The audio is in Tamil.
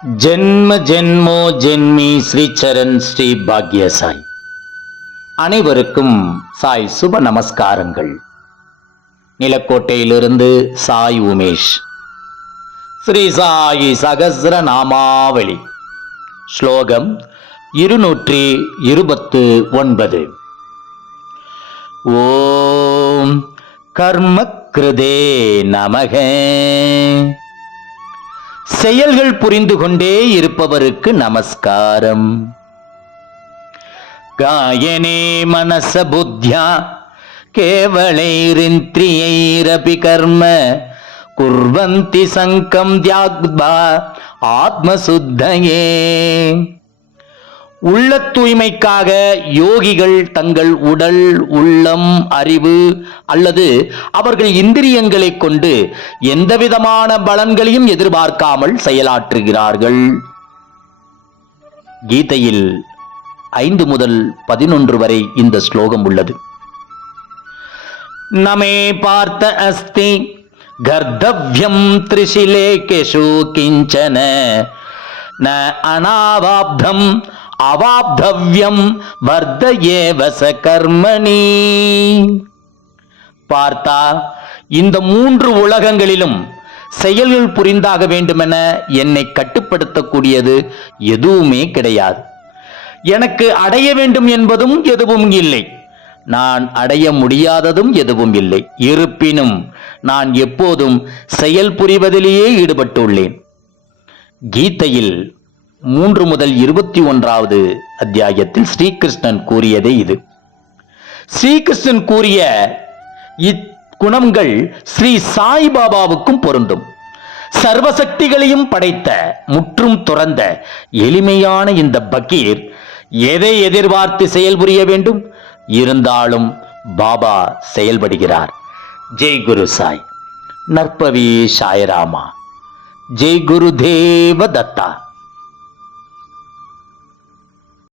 ஜென்ம ஜென்மோ ஜென்மி ஸ்ரீ சரண் ஸ்ரீ பாக்ய சாய். அனைவருக்கும் சாய் சுப நமஸ்காரங்கள். நிலக்கோட்டையிலிருந்து சாய் உமேஷ். ஸ்ரீ சாயி சகஸ்ர நாமாவளி. ஸ்லோகம் 229. ஓம் கர்ம கிருதே நமக. செயல்கள் புரிந்து கொண்டே இருப்பவருக்கு நமஸ்காரம். காயனே மனச புத்யா கேவலைரிந்திரியைரபி கர்ம குர்வந்தி சங்கம் தியாக்பா ஆத்மசுத்தயே. உள்ள தூய்மைக்காக யோகிகள் தங்கள் உடல், உள்ளம், அறிவு அல்லது அவர்கள் இந்திரியங்களை கொண்டு எந்தவிதமான பலன்களையும் எதிர்பார்க்காமல் செயலாற்றுகிறார்கள். கீதையில் 5 முதல் 11 வரை இந்த ஸ்லோகம் உள்ளது. நமே பார்த்த அஸ்தி கர்த்தவ்யம் த்ரிஷிலேகேஷு கிஞ்சன ந அனாவாப்தம் அவாப்தவ்யம் வர்தயேவச கர்மணி. பார்த்தா, இந்த 3 உலகங்களிலும் செயல்கள் புரிந்தாக வேண்டுமென என்னை கட்டுப்படுத்தக்கூடியது எதுவுமே கிடையாது. எனக்கு அடைய வேண்டும் என்பதும் எதுவும் இல்லை, நான் அடைய முடியாததும் எதுவும் இல்லை. இருப்பினும் நான் எப்போதும் செயல் புரிவதிலேயே ஈடுபட்டுள்ளேன். கீதையில் 3 முதல் 21வது அத்தியாயத்தில் ஸ்ரீகிருஷ்ணன் கூறியதே இது. ஸ்ரீகிருஷ்ணன் கூறிய இக்குணங்கள் ஸ்ரீ சாய்பாபாவுக்கும் பொருந்தும். சர்வசக்திகளையும் படைத்த, முற்றும் துறந்த எளிமையான இந்த பகீர் எதை எதிர்பார்த்து செயல்புரிய வேண்டும்? இருந்தாலும் பாபா செயல்படுகிறார். ஜெய் குரு சாய். நற்பவி சாய்ராமா. ஜெய் குரு தேவ தத்தா.